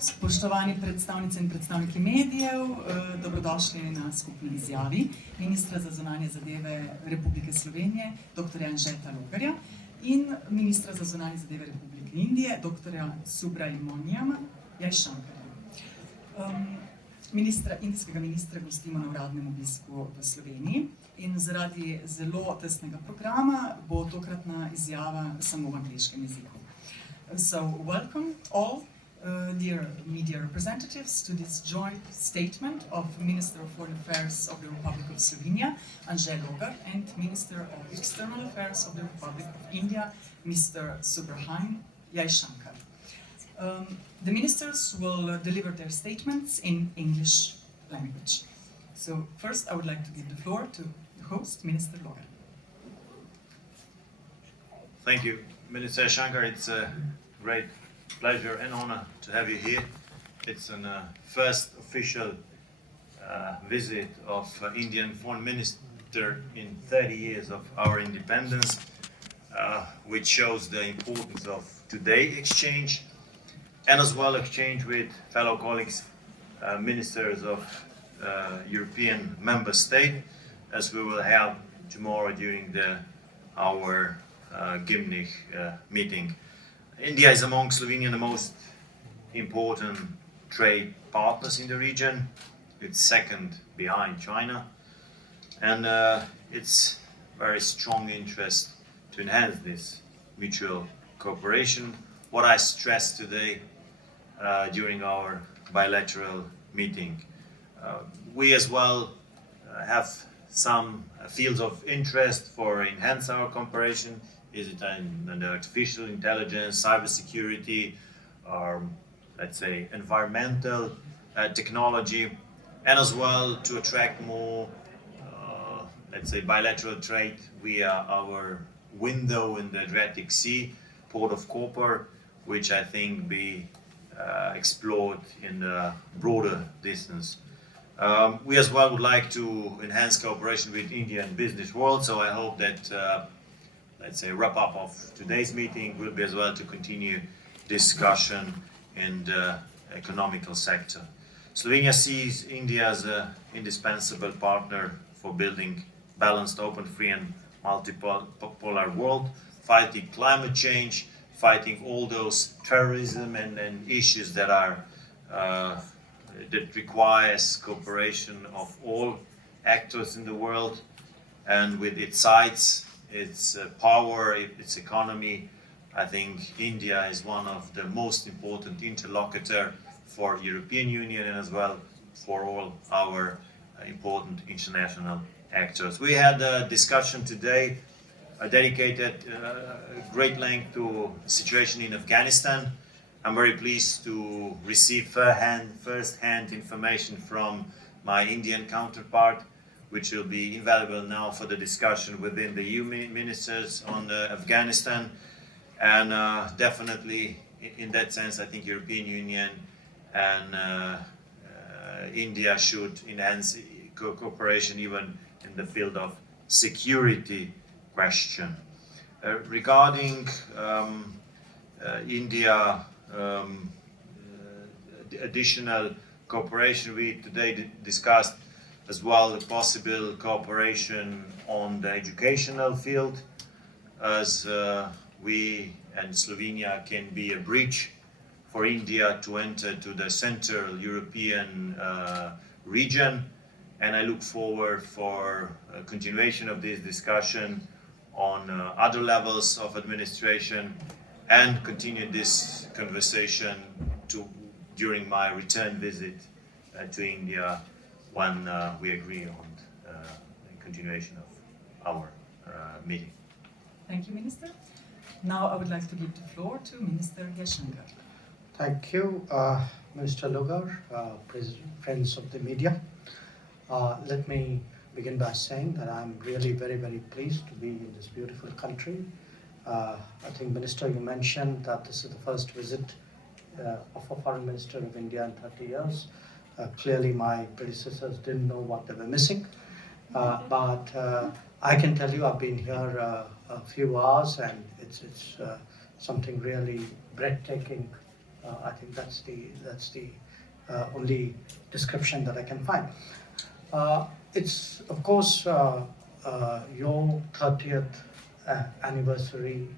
Spoštovani predstavnice in predstavniki medijev, dobrodošli na skupni izjavi ministra za zunanje zadeve Republike Slovenije, dr. Jaishankara, in ministra za zunanje zadeve Republike Indije, dr. Subramaniama Jaishankara. Indijskega ministra gostimo na uradnem obisku v Sloveniji in zaradi zelo tesnega programa bo tokratna izjava samo v angleškem jeziku. So, welcome all. Dear media representatives, to this joint statement of Minister of Foreign Affairs of the Republic of Slovenia, Anže Logar, and Minister of External Affairs of the Republic of India, Mr. Subramaniam Jaishankar. The ministers will deliver their statements in English language. So first I would like to give the floor to the host, Minister Logar. Thank you, Minister Jaishankar. It's a great pleasure and honor to have you here. It's a first official visit of Indian foreign minister in 30 years of our independence, which shows the importance of today's exchange and as well exchange with fellow colleagues, ministers of European member state, as we will have tomorrow during our Gimnich meeting. India is among Slovenia the most important trade partners in the region. It's second behind China, and it's very strong interest to enhance this mutual cooperation. What I stressed today during our bilateral meeting, we as well have some fields of interest for enhance our cooperation. Is it in artificial intelligence, cybersecurity, or let's say environmental technology, and as well to attract more, let's say, bilateral trade via our window in the Adriatic Sea, Port of Koper, which I think be explored in the broader distance. We as well would like to enhance cooperation with India and business world, so I hope that let's say wrap up of today's meeting will be as well to continue discussion in the economical sector. Slovenia sees India as an indispensable partner for building balanced, open, free and multipolar world, fighting climate change, fighting all those terrorism and issues that are that requires cooperation of all actors in the world, and with its sides, its power, its economy, I think India is one of the most important interlocutor for European Union and as well for all our important international actors. We had a discussion today dedicated great length to the situation in Afghanistan. I'm very pleased to receive first-hand information from my Indian counterpart, which will be invaluable now for the discussion within the EU ministers on Afghanistan. And definitely, in that sense, I think European Union and India should enhance cooperation even in the field of security question. Regarding India additional cooperation, we today discussed as well the possible cooperation on the educational field, as we and Slovenia can be a bridge for India to enter to the Central European region, and I look forward for a continuation of this discussion on other levels of administration and continue this conversation during my return visit to India when we agree on the continuation of our meeting. Thank you, Minister. Now I would like to give the floor to Minister Jaishankar. Thank you, Minister Logar, friends of the media. Let me begin by saying that I'm really very, very pleased to be in this beautiful country. I think, Minister, you mentioned that this is the first visit of a foreign minister of India in 30 years. Clearly, my predecessors didn't know what they were missing. But I can tell you I've been here a few hours, and it's something really breathtaking I think that's the only description that I can find. It's of course your 30th anniversary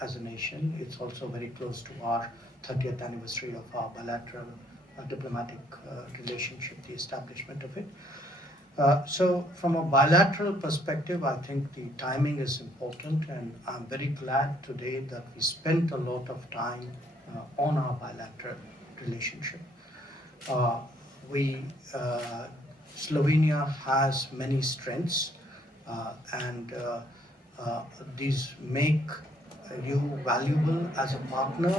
as a nation. It's also very close to our 30th anniversary of our bilateral diplomatic relationship, the establishment of it. So from a bilateral perspective, I think the timing is important, and I'm very glad today that we spent a lot of time on our bilateral relationship. Slovenia has many strengths, and these make you valuable as a partner,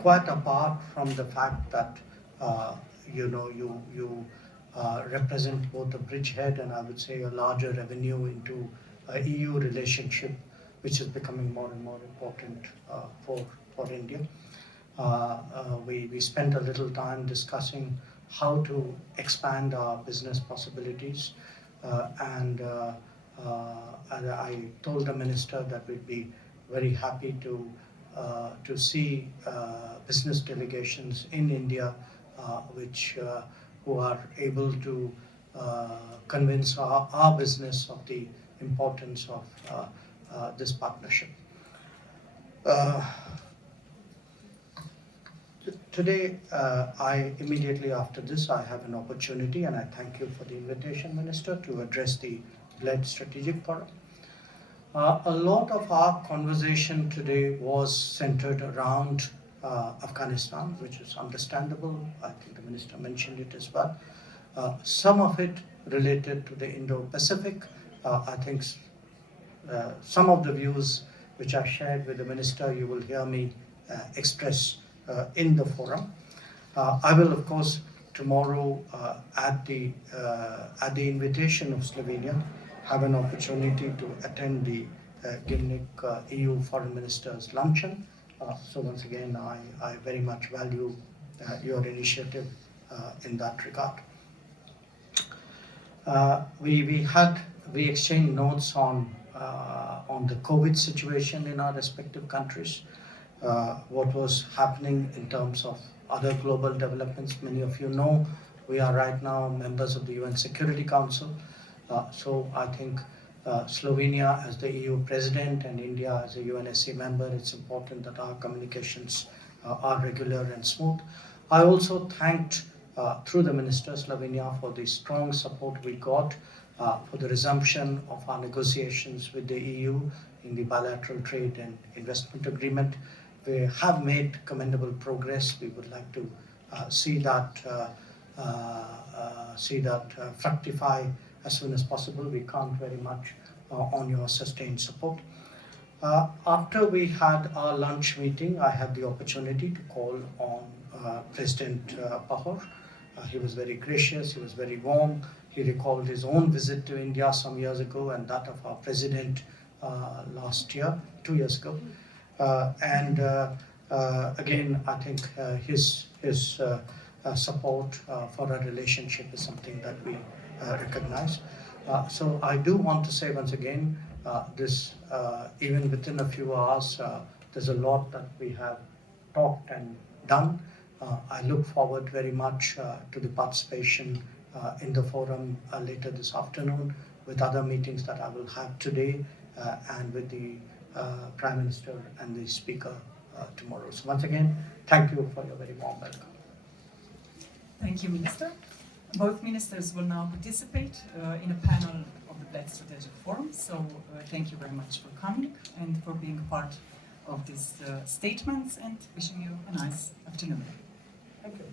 quite apart from the fact that you represent both a bridgehead and I would say a larger revenue into a EU relationship, which is becoming more and more important for India. We spent a little time discussing how to expand our business possibilities, and I told the minister that we'd be very happy to see business delegations in India who are able to convince our business of the importance of this partnership. Today, immediately after this, I have an opportunity, and I thank you for the invitation, Minister, to address the BLED Strategic Forum. A lot of our conversation today was centered around Afghanistan, which is understandable. I think the Minister mentioned it as well. Some of it related to the Indo-Pacific. I think some of the views which I shared with the Minister, you will hear me express in the forum. I will, of course, tomorrow at the invitation of Slovenia, have an opportunity to attend the Gimnik EU Foreign Ministers Luncheon. So once again, I very much value your initiative in that regard. We exchanged notes on the COVID situation in our respective countries, what was happening in terms of other global developments. Many of you know we are right now members of the UN Security Council. So I think Slovenia as the EU president and India as a UNSC member, it's important that our communications are regular and smooth. I also thanked, through the Minister, Slovenia for the strong support we got for the resumption of our negotiations with the EU in the bilateral trade and investment agreement. We have made commendable progress. We would like to see that fructify as soon as possible. We count very much on your sustained support. After we had our lunch meeting, I had the opportunity to call on President Pahor. He was very gracious, he was very warm. He recalled his own visit to India some years ago and that of our president last year, 2 years ago. And again, I think his support for our relationship is something that we recognize. So I do want to say once again, even within a few hours, there's a lot that we have talked and done. I look forward very much to the participation in the forum later this afternoon, with other meetings that I will have today and with the Prime Minister and the Speaker tomorrow. So once again, thank you for your very warm welcome. Thank you, Minister. Both ministers will now participate in a panel of the BLED Strategic Forum. So thank you very much for coming and for being part of these statements, and wishing you a nice afternoon. Thank you.